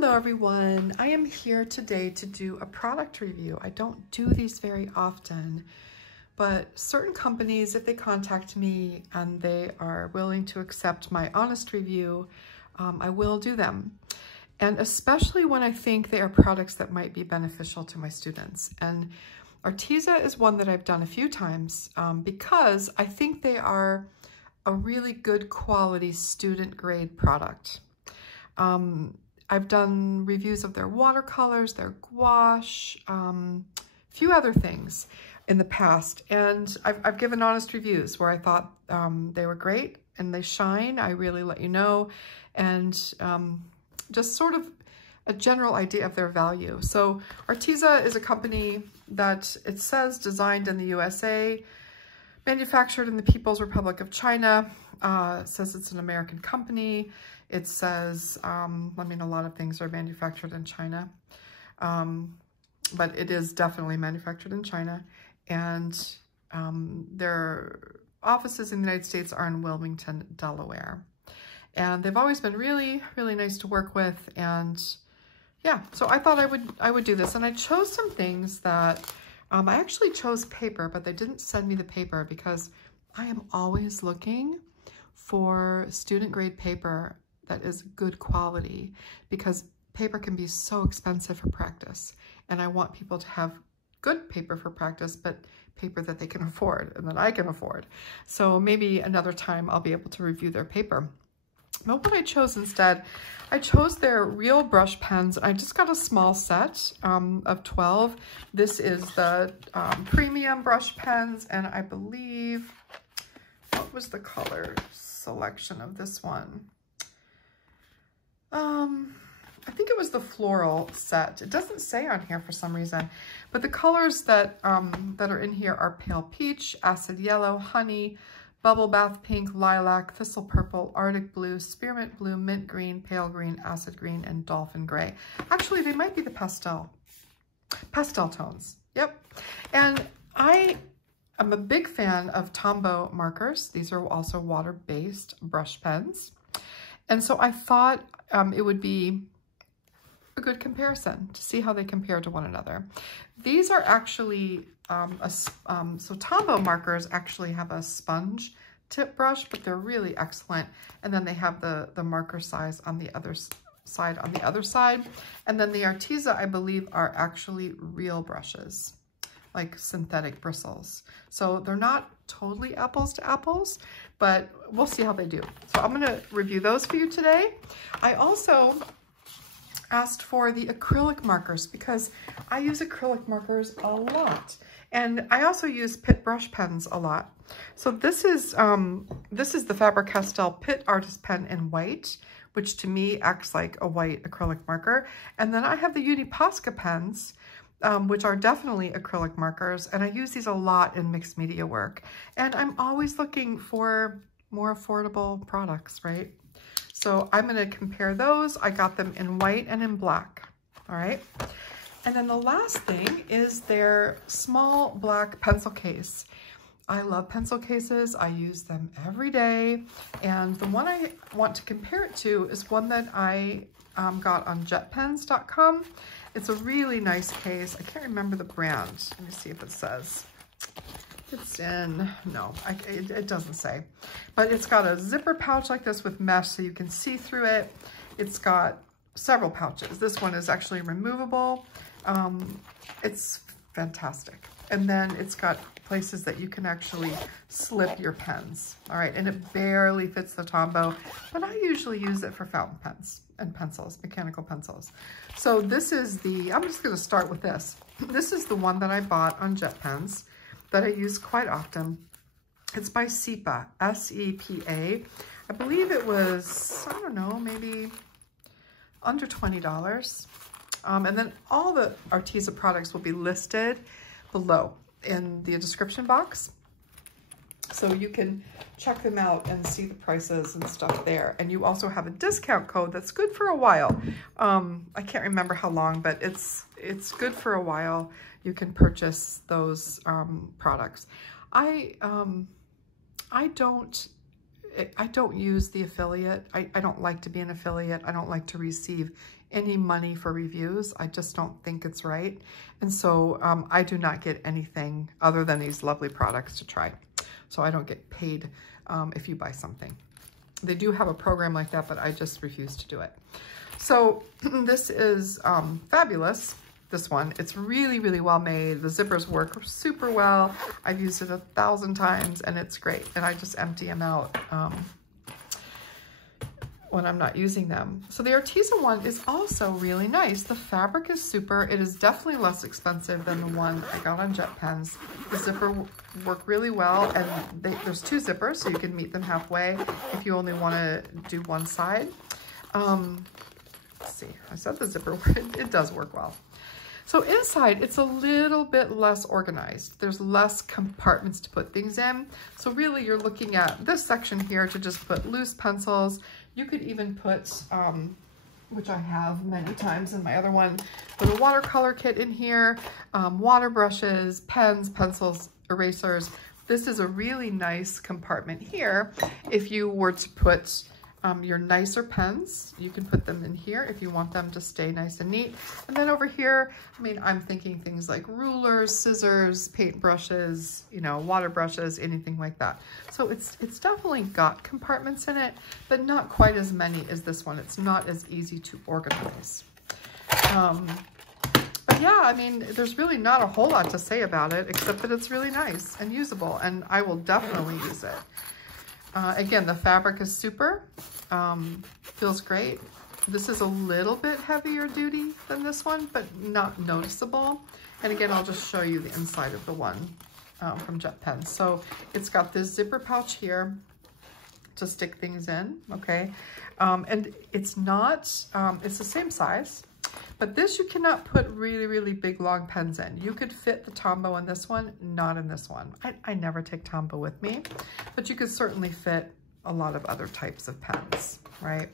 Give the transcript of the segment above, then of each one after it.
Hello everyone, I am here today to do a product review. I don't do these very often, but certain companies, if they contact me and they are willing to accept my honest review, I will do them. And especially when I think they are products that might be beneficial to my students. And Arteza is one that I've done a few times because I think they are a really good quality student grade product. I've done reviews of their watercolors, their gouache, few other things in the past. And I've given honest reviews where I thought they were great and they shine. I really let you know. And just sort of a general idea of their value. So Arteza is a company that it says designed in the USA, manufactured in the People's Republic of China. It says it's an American company. It says, I mean, a lot of things are manufactured in China, but it is definitely manufactured in China. And their offices in the United States are in Wilmington, Delaware. And they've always been really, really nice to work with. And yeah, so I thought I would do this. And I chose some things that, I actually chose paper, but they didn't send me the paper because I am always looking for student grade paper that is good quality, because paper can be so expensive for practice. And I want people to have good paper for practice, but paper that they can afford and that I can afford. So maybe another time I'll be able to review their paper. But what I chose instead, I chose their real brush pens. I just got a small set of 12. This is the premium brush pens, and I believe, what was the color selection of this one? I think it was the floral set. It doesn't say on here for some reason, but the colors that that are in here are pale peach, acid yellow, honey, bubble bath pink, lilac, thistle purple, arctic blue, spearmint blue, mint green, pale green, acid green, and dolphin gray. Actually, they might be the pastel tones. Yep. And I am a big fan of Tombow Markers. These are also water-based brush pens. And so I thought it would be a good comparison to see how they compare to one another. These are actually, so Tombow Markers actually have a sponge tip brush, but they're really excellent. And then they have the marker size on the other side. And then the Arteza, I believe, are actually real brushes, like synthetic bristles. So they're not totally apples to apples, but we'll see how they do. So I'm gonna review those for you today. I also asked for the acrylic markers because I use acrylic markers a lot. And I also use Pitt brush pens a lot. So this is the Faber-Castell Pitt Artist Pen in white, which to me acts like a white acrylic marker. And then I have the Posca pens, which are definitely acrylic markers. And I use these a lot in mixed media work. And I'm always looking for more affordable products, right? So I'm gonna compare those. I got them in white and in black, all right? And then the last thing is their small black pencil case. I love pencil cases. I use them every day. And the one I want to compare it to is one that I got on jetpens.com. It's a really nice case. I can't remember the brand. Let me see if it says. It's in, no, it doesn't say. But it's got a zipper pouch like this with mesh so you can see through it. It's got several pouches. This one is actually removable. It's fantastic. And then it's got places that you can actually slip your pens. All right, and it barely fits the Tombow, but I usually use it for fountain pens and pencils, mechanical pencils. So this is I'm just gonna start with this. This is the one that I bought on JetPens that I use quite often. It's by SEPA, S-E-P-A. I believe it was, I don't know, maybe under $20. And then all the Arteza products will be listed below in the description box. So you can check them out and see the prices and stuff there. And you also have a discount code that's good for a while. I can't remember how long, but it's good for a while. You can purchase those products. I don't use the affiliate. I don't like to be an affiliate. I don't like to receive any money for reviews. I just don't think it's right. And so I do not get anything other than these lovely products to try. So I don't get paid if you buy something. They do have a program like that, but I just refuse to do it. So this is fabulous. This one, it's really, really well made. The zippers work super well. I've used it 1,000 times and it's great. And I just empty them out when I'm not using them. So the Arteza one is also really nice. The fabric is super. It is definitely less expensive than the one I got on Jet Pens. The zipper work really well, and there's 2 zippers, so you can meet them halfway if you only want to do one side. Let's see, I said the zipper, it does work well. So inside, it's a little bit less organized. There's less compartments to put things in. So really, you're looking at this section here to just put loose pencils. You could even put, which I have many times in my other one, put a watercolor kit in here, water brushes, pens, pencils, erasers. This is a really nice compartment here. If you were to put your nicer pens, you can put them in here if you want them to stay nice and neat. And then over here, I mean, I'm thinking things like rulers, scissors, paint brushes, you know, water brushes, anything like that. So it's definitely got compartments in it, but not quite as many as this one. It's not as easy to organize. But yeah, I mean, there's really not a whole lot to say about it, except that it's really nice and usable, and I will definitely use it. Again, the fabric is super, feels great. This is a little bit heavier duty than this one, but not noticeable. And again, I'll just show you the inside of the one from Jet Pens. So it's got this zipper pouch here to stick things in, okay? And it's not, it's the same size, but this you cannot put really, really big, long pens in. You could fit the Tombow in this one, not in this one. I never take Tombow with me, but you could certainly fit a lot of other types of pens, right?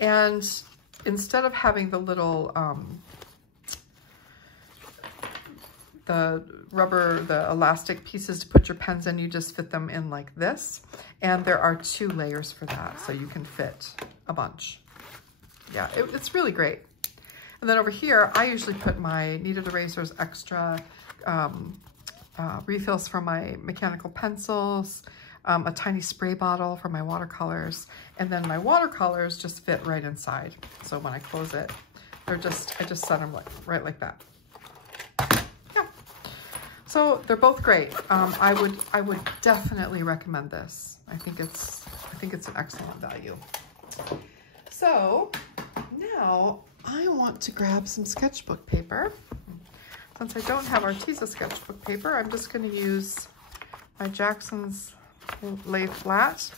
And instead of having the little, the rubber, the elastic pieces to put your pens in, you just fit them in like this. And there are 2 layers for that, so you can fit a bunch. Yeah, it's really great. And then over here, I usually put my kneaded erasers, extra refills for my mechanical pencils, a tiny spray bottle for my watercolors, and then my watercolors just fit right inside. So when I close it, I just set them right like that. Yeah. So they're both great. I would definitely recommend this. I think it's an excellent value. So now I want to grab some sketchbook paper. Since I don't have Arteza sketchbook paper, I'm just going to use my Jackson's Lay Flat.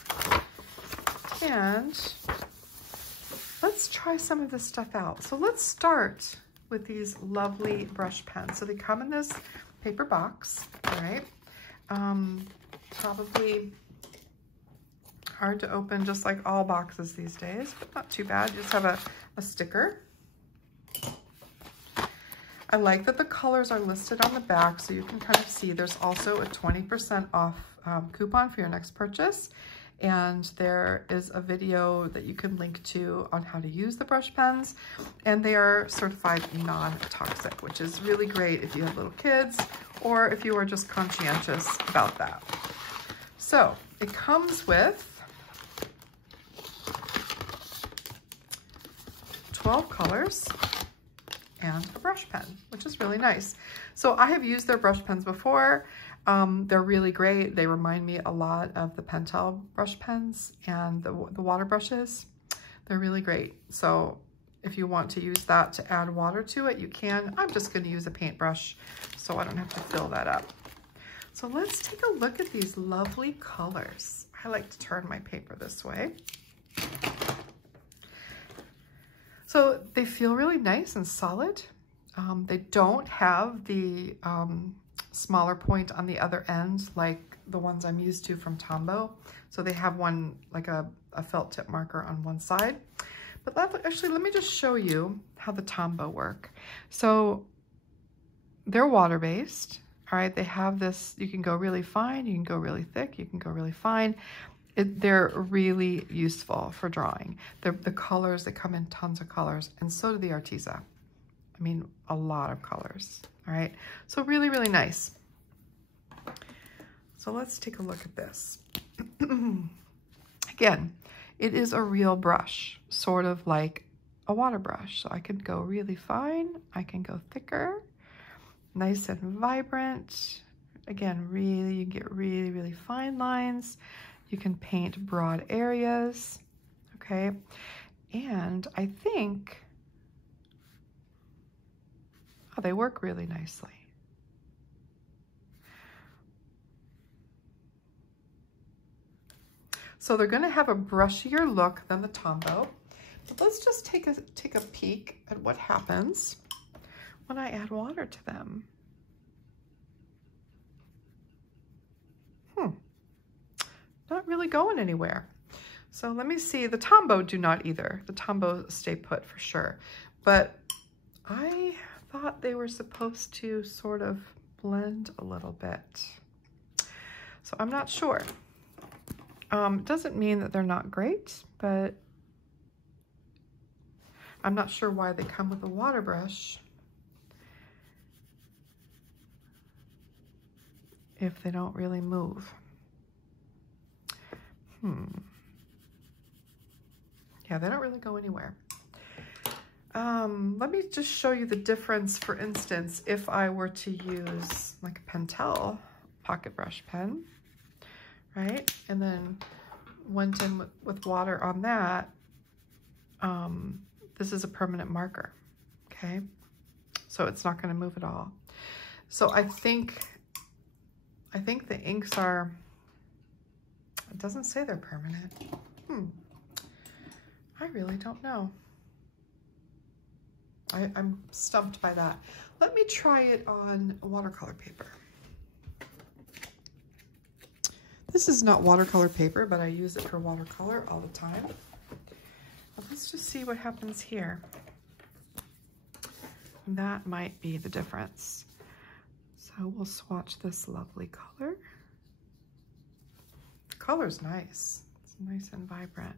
And let's try some of this stuff out. So let's start with these lovely brush pens. So they come in this paper box, all right? Probably hard to open, just like all boxes these days, but not too bad. You just have a sticker. I like that the colors are listed on the back so you can kind of see. There's also a 20% off coupon for your next purchase. And there is a video that you can link to on how to use the brush pens. And they are certified non-toxic, which is really great if you have little kids or if you are just conscientious about that. So it comes with 12 colors and a brush pen, which is really nice. So I have used their brush pens before. They're really great. They remind me a lot of the Pentel brush pens and the water brushes. They're really great. So if you want to use that to add water to it, you can. I'm just going to use a paintbrush so I don't have to fill that up. So let's take a look at these lovely colors. I like to turn my paper this way. So they feel really nice and solid. They don't have the smaller point on the other end like the ones I'm used to from Tombow. So they have one, like a felt tip marker on one side. But actually, let me just show you how the Tombow work. So they're water-based, all right? They have this, you can go really fine, you can go really thick, you can go really fine. They're really useful for drawing. The colors, they come in tons of colors, and so do the Arteza. I mean, a lot of colors, all right? So really, really nice. So let's take a look at this. Again, it is a real brush, sort of like a water brush. So I can go really fine, I can go thicker, nice and vibrant. Again, really, you get really, really fine lines. You can paint broad areas, okay? And I think, oh, they work really nicely. So they're gonna have a brushier look than the Tombow. But let's just take a peek at what happens when I add water to them. Not really going anywhere. So let me see, the Tombow do not either. The Tombow stay put for sure. But I thought they were supposed to sort of blend a little bit. So I'm not sure. Doesn't mean that they're not great, but I'm not sure why they come with a water brush if they don't really move. Yeah, they don't really go anywhere. Let me just show you the difference. For instance, if I were to use like a Pentel pocket brush pen, right? And then went in with water on that, this is a permanent marker, okay? So it's not gonna move at all. So I think the inks are, it doesn't say they're permanent. I really don't know. I'm stumped by that. Let me try it on watercolor paper. This is not watercolor paper, but I use it for watercolor all the time. But let's just see what happens here. That might be the difference. So we'll swatch this lovely color. The color's nice. It's nice and vibrant.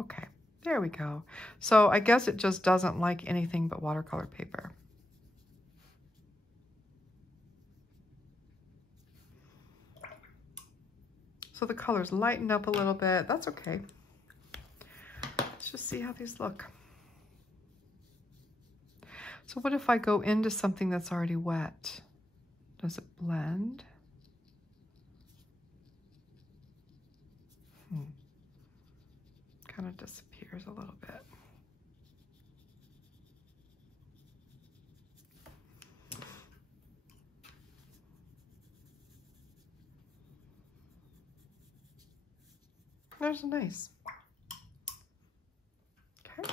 Okay, there we go. So I guess it just doesn't like anything but watercolor paper. So the colors lighten up a little bit. That's okay. Let's just see how these look. So what if I go into something that's already wet? Does it blend? Kind of disappears a little bit. There's a nice. Okay.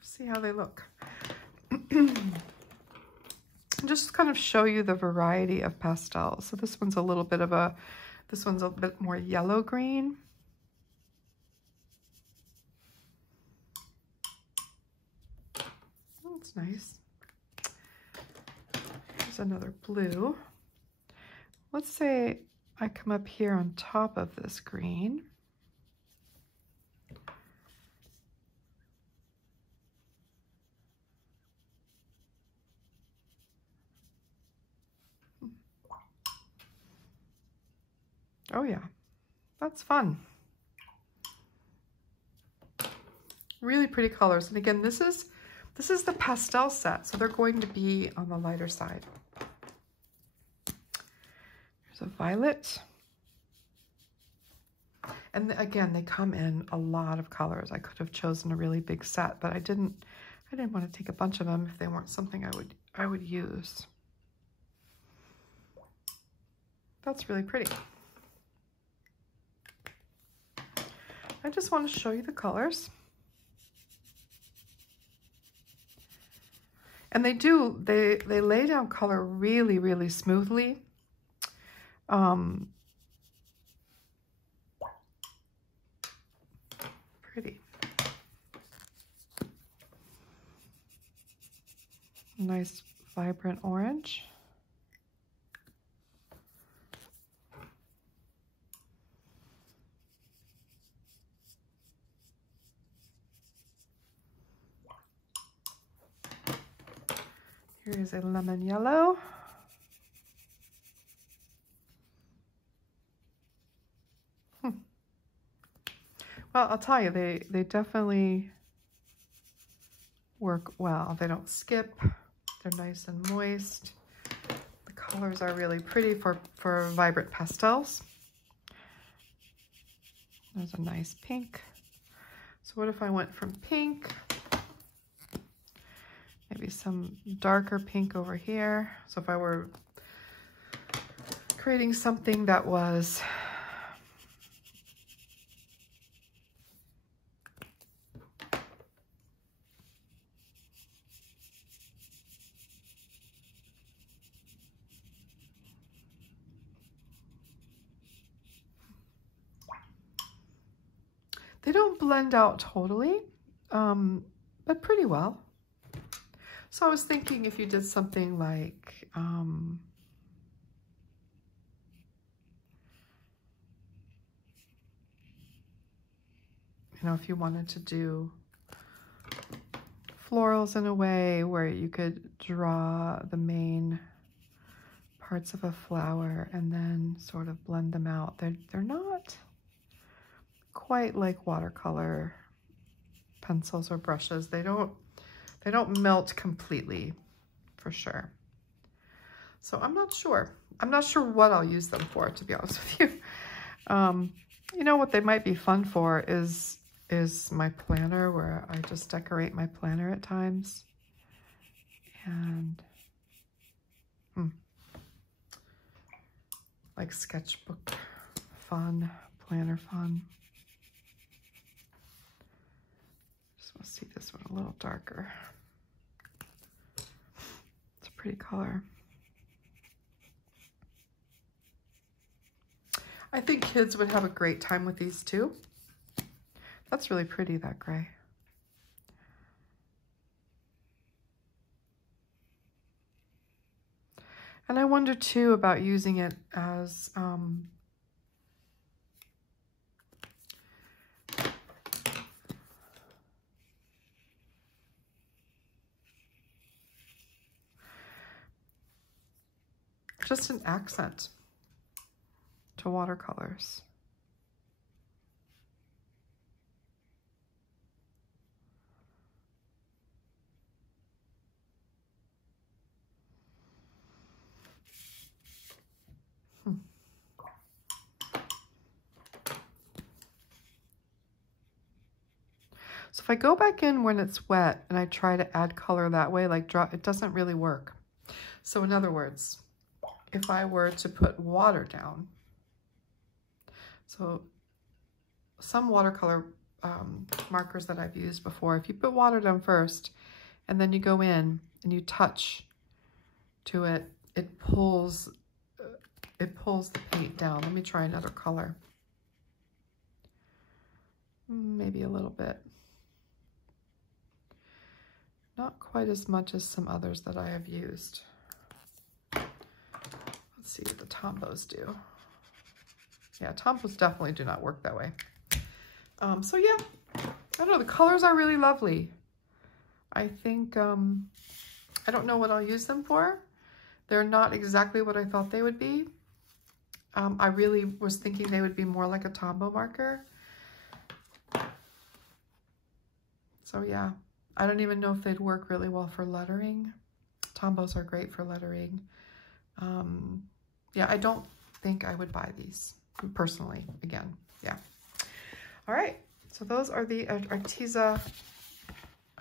See how they look. Just kind of show you the variety of pastels. So this one's a little bit of a, this one's a bit more yellow green. Oh, it's nice. Here's another blue. Let's say I come up here on top of this green. Oh yeah, that's fun. Really pretty colors. And again, this is the pastel set, so they're going to be on the lighter side. There's a violet. And again, they come in a lot of colors. I could have chosen a really big set, but I didn't want to take a bunch of them if they weren't something I would use. That's really pretty. I just want to show you the colors. And they lay down color really, really smoothly. Pretty. Nice vibrant orange. Here is a lemon yellow. Well, I'll tell you, they definitely work well. They don't skip. They're nice and moist. The colors are really pretty for vibrant pastels. There's a nice pink. So what if I went from pink, maybe some darker pink over here. So if I were creating something that was they don't blend out totally, but pretty well. So I was thinking if you did something like, you know, if you wanted to do florals in a way where you could draw the main parts of a flower and then sort of blend them out. They're not quite like watercolor pencils or brushes. They don't melt completely, for sure. So I'm not sure. I'm not sure what I'll use them for, to be honest with you. You know what they might be fun for is my planner, where I just decorate my planner at times. And like sketchbook fun, planner fun. Just want to see this one a little darker. It's a pretty color. I think kids would have a great time with these too. That's really pretty, that gray. And I wonder too about using it as just an accent to watercolors. So if I go back in when it's wet and I try to add color that way, like draw, it doesn't really work. So in other words, if I were to put water down, so some watercolor markers that I've used before, if you put water down first and then you go in and you touch to it, it pulls the paint down. Let me try another color. Maybe a little bit. Not quite as much as some others that I have used. Let's see what the Tombows do. Yeah, Tombows definitely do not work that way. So yeah, I don't know, the colors are really lovely. I think, I don't know what I'll use them for. They're not exactly what I thought they would be. I really was thinking they would be more like a Tombow marker. So yeah, I don't even know if they'd work really well for lettering. Tombows are great for lettering. Yeah, I don't think I would buy these personally, again, yeah. All right, so those are the Arteza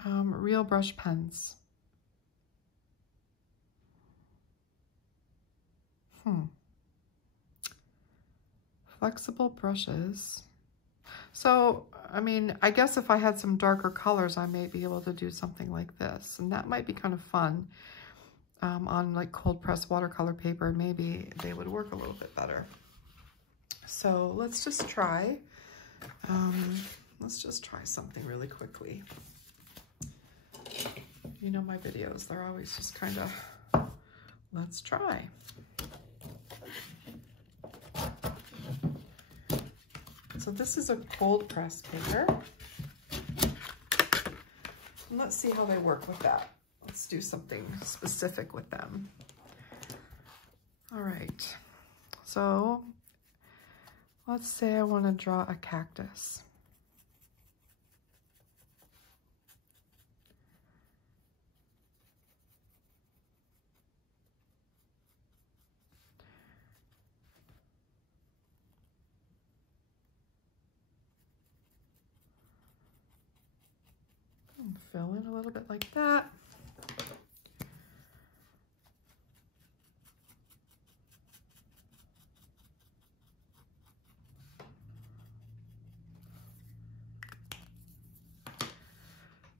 real brush pens. Flexible brushes. So, I mean, I guess if I had some darker colors, I may be able to do something like this. And that might be kind of fun on like cold pressed watercolor paper. Maybe they would work a little bit better. So let's just try. Let's just try something really quickly. You know my videos, they're always just kind of, let's try. So this is a cold press paper. And let's see how they work with that. Let's do something specific with them. All right, so let's say I want to draw a cactus. And fill in a little bit like that.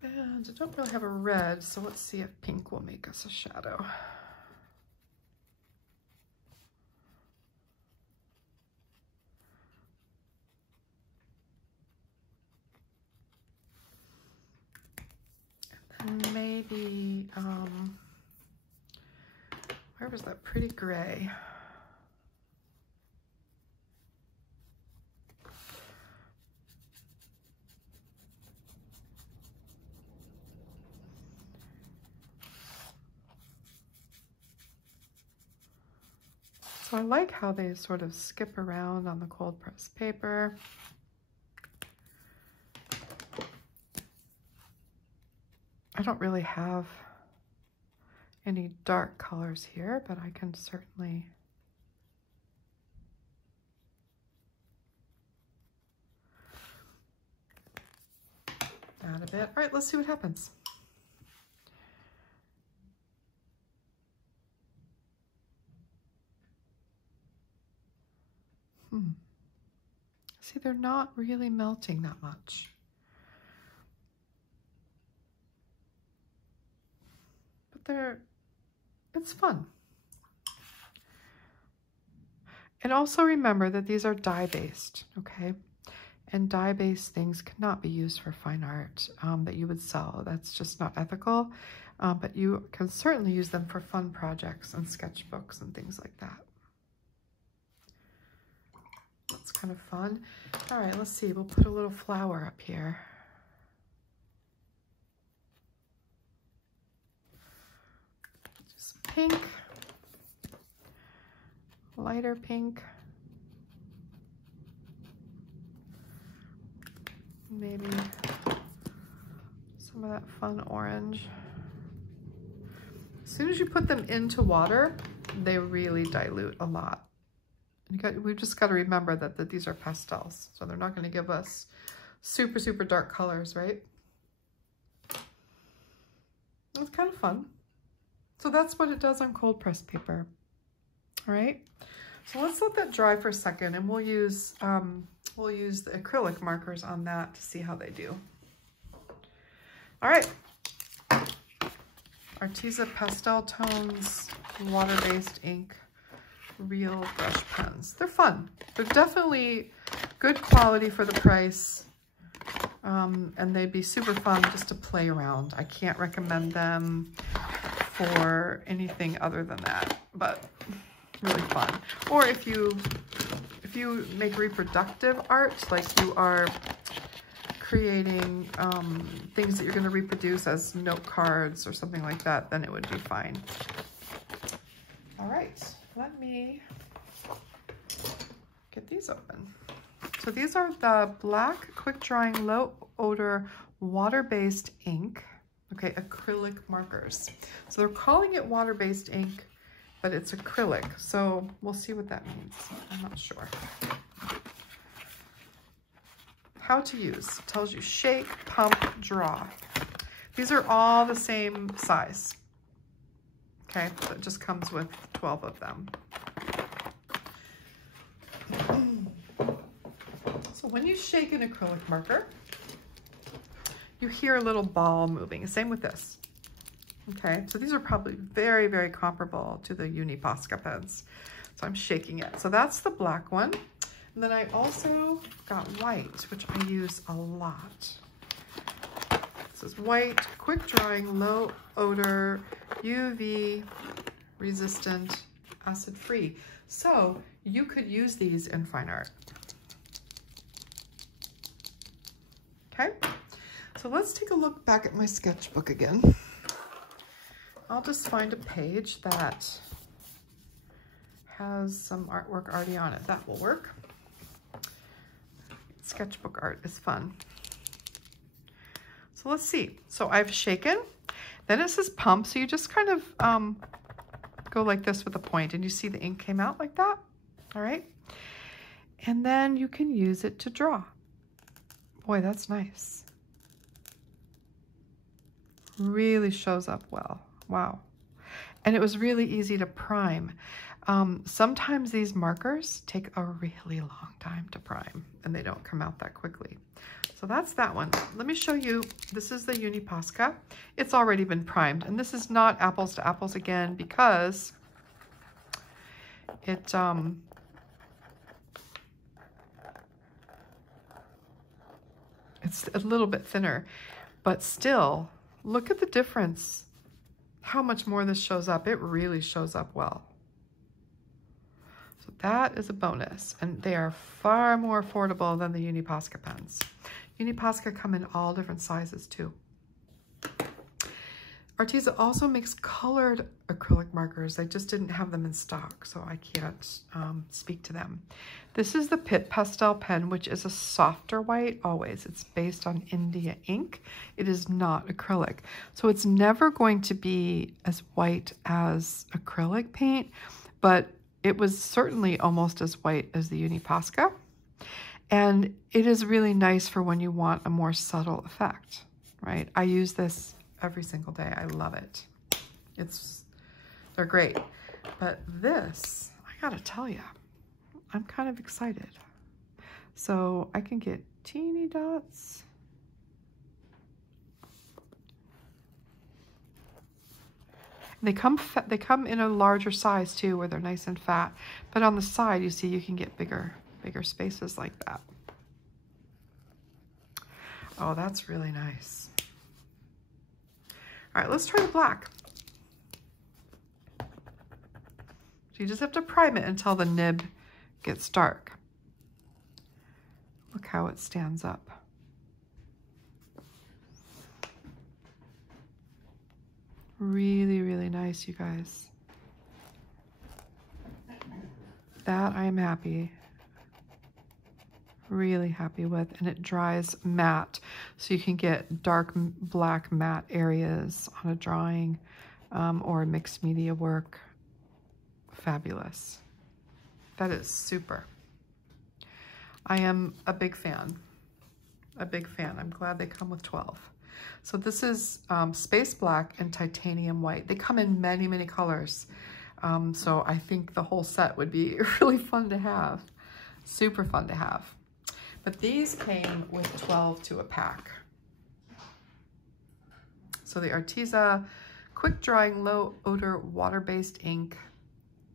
And I don't really have a red, so let's see if pink will make us a shadow. And then maybe, where was that pretty gray? So I like how they sort of skip around on the cold pressed paper. I don't really have any dark colors here, but I can certainly add a bit. All right, let's see what happens. See, they're not really melting that much. But it's fun. And also remember that these are dye-based, okay? And dye-based things cannot be used for fine art that you would sell. That's just not ethical. But you can certainly use them for fun projects and sketchbooks and things like that. That's kind of fun. All right, let's see. We'll put a little flower up here. Just pink, lighter pink. Maybe some of that fun orange. As soon as you put them into water, they really dilute a lot. We've just got to remember that these are pastels, so they're not going to give us super, super dark colors, right? It's kind of fun. So that's what it does on cold pressed paper. All right, so let's let that dry for a second, and we'll use the acrylic markers on that to see how they do. All right, Arteza Pastel Tones water-based ink real brush pens. They're fun. They're definitely good quality for the price, and they'd be super fun just to play around. I can't recommend them for anything other than that, but really fun. Or if you make reproductive art, like you are creating things that you're going to reproduce as note cards or something like that, then it would be fine. All right. Let me get these open. So these are the black quick drying low odor water-based ink, okay, acrylic markers. So they're calling it water-based ink, but it's acrylic. So we'll see what that means. I'm not sure. How to use. It tells you shake, pump, draw. These are all the same size. Okay, so it just comes with 12 of them. So when you shake an acrylic marker, you hear a little ball moving. Same with this. Okay, so these are probably very, very comparable to the Uni Posca pens. So I'm shaking it. So that's the black one. And then I also got white, which I use a lot. This is white, quick drying, low odor, UV resistant, acid free. So you could use these in fine art. Okay, so let's take a look back at my sketchbook again. I'll just find a page that has some artwork already on it. That will work. Sketchbook art is fun. So let's see. So I've shaken. Then it says pump. So you just kind of go like this with a point, and you see the ink came out like that. All right. And then you can use it to draw. Boy, that's nice. Really shows up well. Wow. And it was really easy to prime. Sometimes these markers take a really long time to prime, and they don't come out that quickly. So that's that one. Let me show you. This is the Uni Posca. It's already been primed, and this is not apples to apples again because it it's a little bit thinner, but still, look at the difference. How much more this shows up. It really shows up well. So that is a bonus, and they are far more affordable than the Uni Posca pens. Uni Posca come in all different sizes too. Arteza also makes colored acrylic markers. I just didn't have them in stock, so I can't speak to them. This is the Pastel Pen, which is a softer white always. It's based on India ink. It is not acrylic. So it's never going to be as white as acrylic paint, but it was certainly almost as white as the Uni Posca. And it is really nice for when you want a more subtle effect, right? I use this every single day. I love it. They're great. But this, I gotta tell you, I'm kind of excited. So I can get teeny dots. They come in a larger size too, where they're nice and fat. But on the side, you see, you can get bigger spaces like that. Oh, that's really nice. All right, let's try the black. So you just have to prime it until the nib gets dark. Look how it stands up. Really, really nice, you guys. That I am really happy with, and it dries matte, so you can get dark black matte areas on a drawing or mixed media work. Fabulous. That is super. I am a big fan. I'm glad they come with 12. So this is space black and titanium white. They come in many, many colors. So I think the whole set would be really fun to have. Super fun to have. But these came with 12 to a pack. So the Arteza Quick Drying Low Odor Water-Based Ink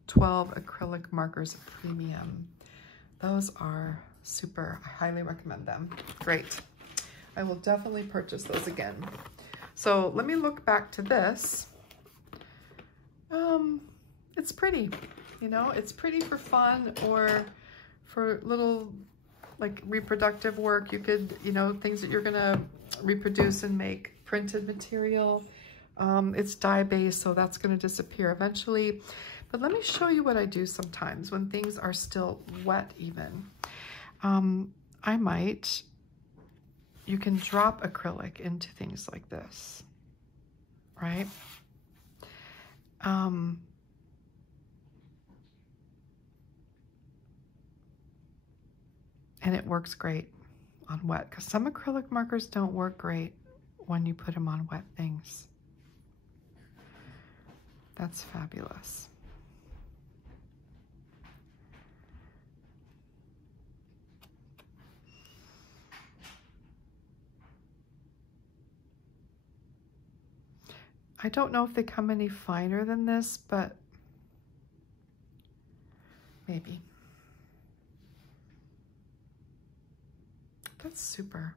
12 Acrylic Markers Premium. Those are super. I highly recommend them. Great. I will definitely purchase those again. So let me look back to this. It's pretty, you know, it's pretty for fun or for little like reproductive work. You could, you know, things that you're gonna reproduce and make printed material. It's dye-based, so that's gonna disappear eventually. But let me show you what I do sometimes when things are still wet even. You can drop acrylic into things like this, right? And it works great on wet, because some acrylic markers don't work great when you put them on wet things. That's fabulous. I don't know if they come any finer than this, but maybe. That's super.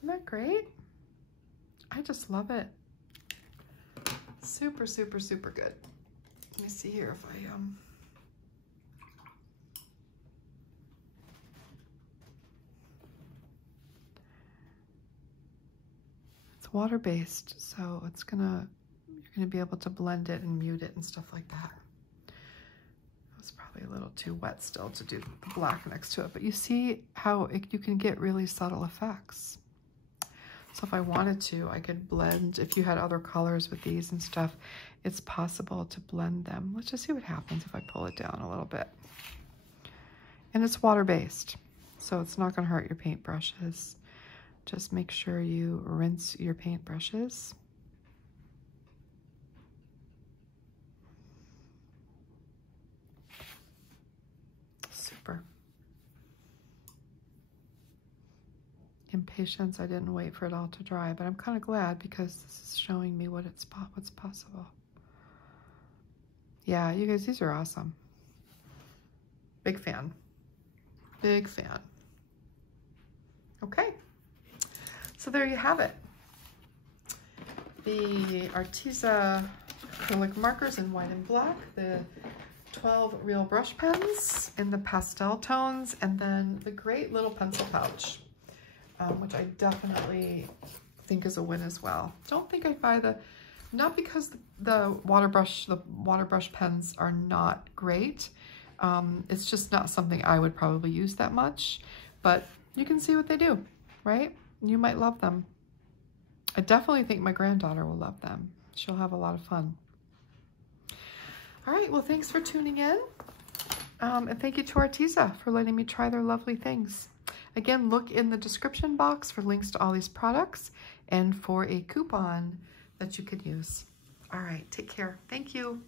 Isn't that great? I just love it. Super, super, super good. Let me see here if I it's water-based, so it's you're gonna be able to blend it and mute it and stuff like that. It was probably a little too wet still to do the black next to it, but you see how you can get really subtle effects. So if I wanted to, I could blend, if you had other colors with these and stuff, it's possible to blend them. Let's just see what happens if I pull it down a little bit. And it's water-based, so it's not gonna hurt your paintbrushes. Just make sure you rinse your paintbrushes. Super. Impatience, I didn't wait for it all to dry, but I'm kind of glad because this is showing me what's possible. Yeah, you guys, these are awesome. Big fan. Big fan. Okay. So there you have it. The Arteza acrylic markers in white and black, the 12 real brush pens in the pastel tones, and then the great little pencil pouch, which I definitely think is a win as well. Don't think I'd buy not because the water brush pens are not great. It's just not something I would probably use that much, but you can see what they do, right? You might love them. I definitely think my granddaughter will love them. She'll have a lot of fun. All right, well, thanks for tuning in. And thank you to Arteza for letting me try their lovely things. Again, look in the description box for links to all these products and for a coupon that you could use. All right, take care. Thank you.